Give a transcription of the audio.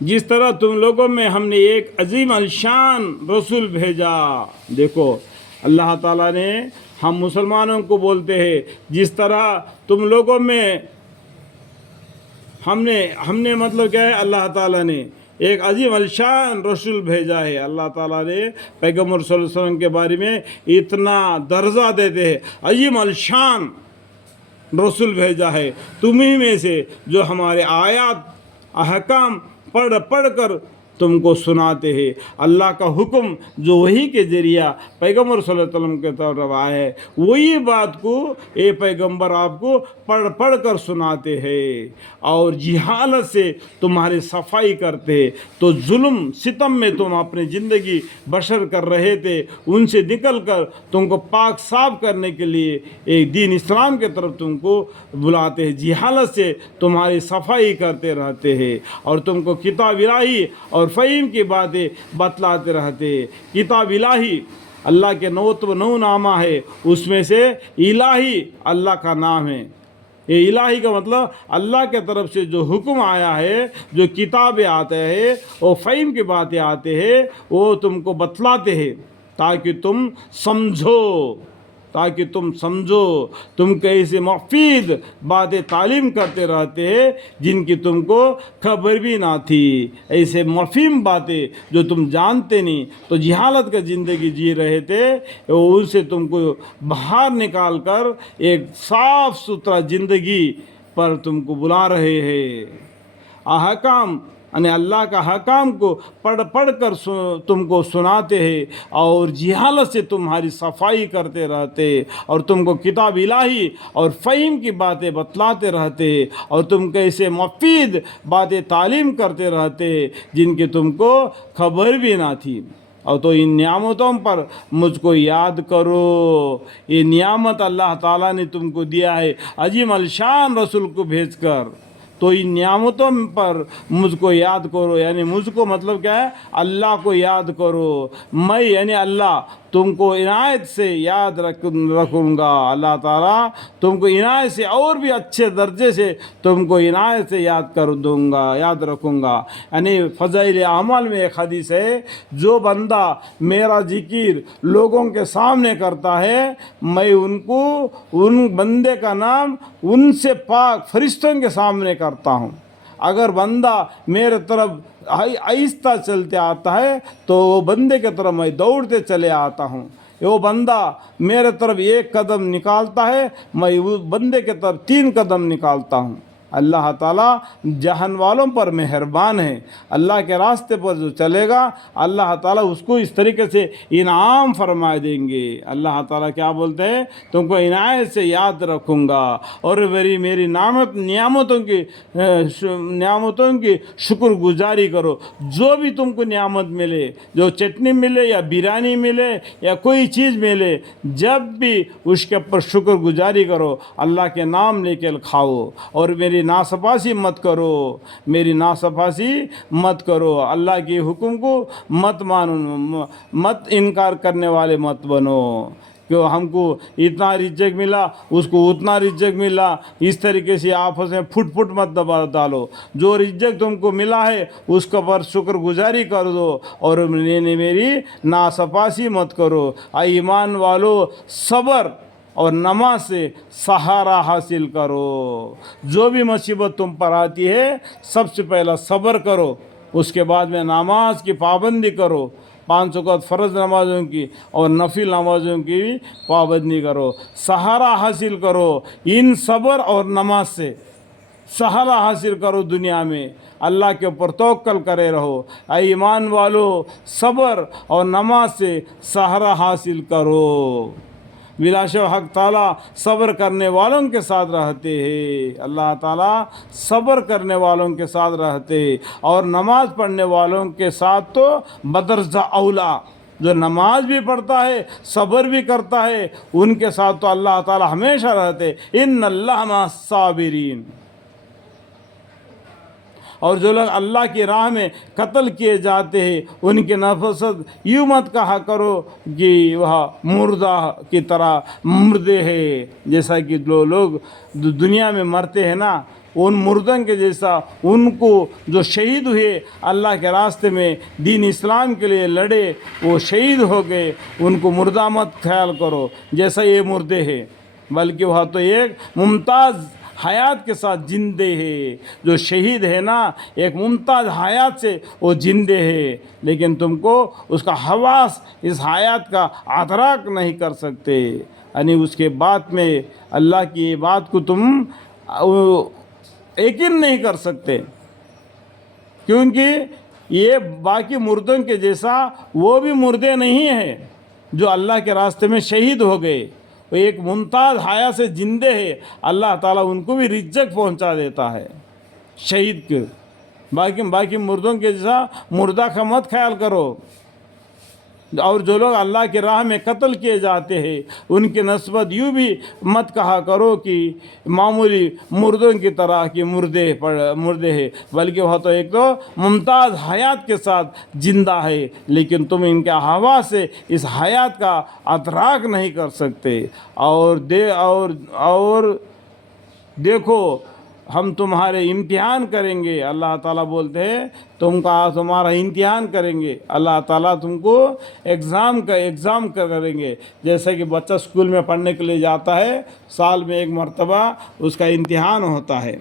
جس طرح تم لوگوں میں ہم نے ایک عظیم الشان رسول بھیجا. دیکھو اللہ تعالیٰ نے ہم مسلمانوں کو بولتے ہیں جس طرح تم لوگوں میں ہم نے مطلب کیا ہے، اللہ تعالیٰ نے ایک عظیم الشان رسول بھیجا ہے. اللہ تعالیٰ نے پیغمبر صلی اللہ علیہ وسلم کے بارے میں اتنا درجہ دیتے ہیں، عظیم الشان رسول بھیجا ہے تمہیں میں سے جو ہمارے آیات احکام پڑھ کر تم کو سناتے ہیں. اللہ کا حکم جو وحی کے ذریعہ پیغمبر صلی اللہ علیہ وسلم کے طرف آیا ہے، وہی بات کو اے پیغمبر آپ کو پڑھ کر سناتے ہیں. اور جہالت سے تمہاری صفائی کرتے ہیں. تو ظلم ستم میں تم اپنی زندگی بسر کر رہے تھے، ان سے نکل کر تم کو پاک صاف کرنے کے لیے ایک دین اسلام کی طرف تم کو بلاتے ہیں. جہالت سے تمہاری صفائی کرتے رہتے ہیں اور تم کو کتاب الہی اور فہیم کی باتیں بتلاتے رہتے. کتاب الہی اللہ کے 99 نامہ ہے، اس میں سے الہی اللہ کا نام ہے. یہ الہی کا مطلب اللہ کے طرف سے جو حکم آیا ہے، جو کتابیں آتے ہیں، وہ فہیم کی باتیں آتے ہیں، وہ تم کو بتلاتے ہیں تاکہ تم سمجھو. تم کیسے مفید باتیں تعلیم کرتے رہتے ہیں جن کی تم کو خبر بھی نہ تھی. ایسے مفہوم باتیں جو تم جانتے نہیں، تو جہالت کا زندگی جی رہے تھے، ان سے تم کو باہر نکال کر ایک صاف ستھرا زندگی پر تم کو بلا رہے ہیں. احکام یعنی اللہ کا حکام کو پڑھ کر تم کو سناتے ہیں اور جہالت سے تمہاری صفائی کرتے رہتے اور تم کو کتاب الہی اور فہیم کی باتیں بتلاتے رہتے اور تم کیسے مفید باتیں تعلیم کرتے رہتے جن کی تم کو خبر بھی نہ تھی. اور تو ان نعمتوں پر مجھ کو یاد کرو. یہ نعمت اللہ تعالیٰ نے تم کو دیا ہے عظیم الشان رسول کو بھیج کر. تو ان نعمتوں پر مجھ کو یاد کرو. یعنی مجھ کو مطلب کیا ہے؟ اللہ کو یاد کرو. میں یعنی اللہ تم کو عنایت سے یاد رکھوں گا. اللہ تعالیٰ تم کو عنایت سے اور بھی اچھے درجے سے تم کو عنایت سے یاد رکھوں گا. یعنی فضائل اعمال میں ایک حدیث ہے، جو بندہ میرا ذکر لوگوں کے سامنے کرتا ہے، میں ان بندے کا نام ان سے پاک فرشتوں کے سامنے کرتا ہوں. اگر بندہ میرے طرف آہستہ چلتے آتا ہے تو وہ بندے کی طرف میں دوڑتے چلے آتا ہوں. وہ بندہ میرے طرف ایک قدم نکالتا ہے، میں اس بندے کی طرف 3 قدم نکالتا ہوں. اللہ تعالیٰ جہان والوں پر مہربان ہے. اللہ کے راستے پر جو چلے گا اللہ تعالیٰ اس کو اس طریقے سے انعام فرمائے دیں گے. اللہ تعالیٰ کیا بولتے ہیں؟ تم کو عنایت سے یاد رکھوں گا اور میری نعمتوں کی شکر گزاری کرو. جو بھی تم کو نعمت ملے، جو چٹنی ملے یا بریانی ملے یا کوئی چیز ملے، جب بھی اس کے اوپر شکر گزاری کرو. اللہ کے نام لے کے کھاؤ اور میری ناسپاسی مت کرو. اللہ کے حکم کو مت مانو، مت انکار کرنے والے مت بنو. کہ ہم کو اتنا رزق ملا، اس کو اتنا رزق ملا، اس طریقے سے آپس میں پھٹ مت دبا ڈالو. جو رزق تم کو ملا ہے اس کا پر شکر گزاری کر دو اور میری ناسپاسی مت کرو. ایمان والو صبر اور نماز سے سہارا حاصل کرو. جو بھی مصیبت تم پر آتی ہے سب سے پہلا صبر کرو، اس کے بعد میں نماز کی پابندی کرو. 5 وقت فرض نمازوں کی اور نفل نمازوں کی بھی پابندی کرو. سہارا حاصل کرو ان صبر اور نماز سے. سہارا حاصل کرو دنیا میں، اللہ کے اوپر توکل کرے رہو. اے ایمان والو صبر اور نماز سے سہارا حاصل کرو. بلا شک حق تعالیٰ صبر کرنے والوں کے ساتھ رہتے ہیں. اللہ تعالیٰ صبر کرنے والوں کے ساتھ رہتے ہیں اور نماز پڑھنے والوں کے ساتھ تو بدرجہ اولا. جو نماز بھی پڑھتا ہے، صبر بھی کرتا ہے، ان کے ساتھ تو اللہ تعالیٰ ہمیشہ رہتے. ان اللہ مع الصابرین. اور جو لوگ اللہ کی راہ میں قتل کیے جاتے ہیں ان کے نفست یوں مت کہا کرو کہ وہ مردہ کی طرح مردے ہیں. جیسا کہ لوگ دنیا میں مرتے ہیں نا، ان مردوں کے جیسا ان کو جو شہید ہوئے اللہ کے راستے میں دین اسلام کے لیے لڑے وہ شہید ہو گئے ان کو مردہ مت خیال کرو جیسا یہ مردے ہیں، بلکہ وہ تو ایک ممتاز حیات کے ساتھ زندے ہے۔ جو شہید ہے نا ایک ممتاز حیات سے وہ زندے ہے، لیکن تم کو اس کا حواس اس حیات کا ادراک نہیں کر سکتے، یعنی اس کے بعد میں اللہ کی بات کو تم یقین نہیں کر سکتے، کیونکہ یہ باقی مردوں کے جیسا وہ بھی مردے نہیں ہیں جو اللہ کے راستے میں شہید ہو گئے، وہ ایک ممتاز حیا سے زندے ہے، اللہ تعالیٰ ان کو بھی رزق پہنچا دیتا ہے شہید کے۔ باقی مردوں کے جیسا مردہ کا مت خیال کرو، اور جو لوگ اللہ کی راہ میں قتل کیے جاتے ہیں ان کی نسبت یوں بھی مت کہا کرو کہ معمولی مردوں کی طرح کہ مردے ہیں، بلکہ وہ تو ایک تو ممتاز حیات کے ساتھ زندہ ہے، لیکن تم ان کے ہوا سے اس حیات کا ادراک نہیں کر سکتے۔ اور دیکھو ہم تمہارے امتحان کریں گے، اللہ تعالیٰ بولتے ہیں تمہارا امتحان کریں گے، اللہ تعالیٰ تم کو ایگزام کریں گے، جیسے کہ بچہ اسکول میں پڑھنے کے لیے جاتا ہے، سال میں ایک مرتبہ اس کا امتحان ہوتا ہے۔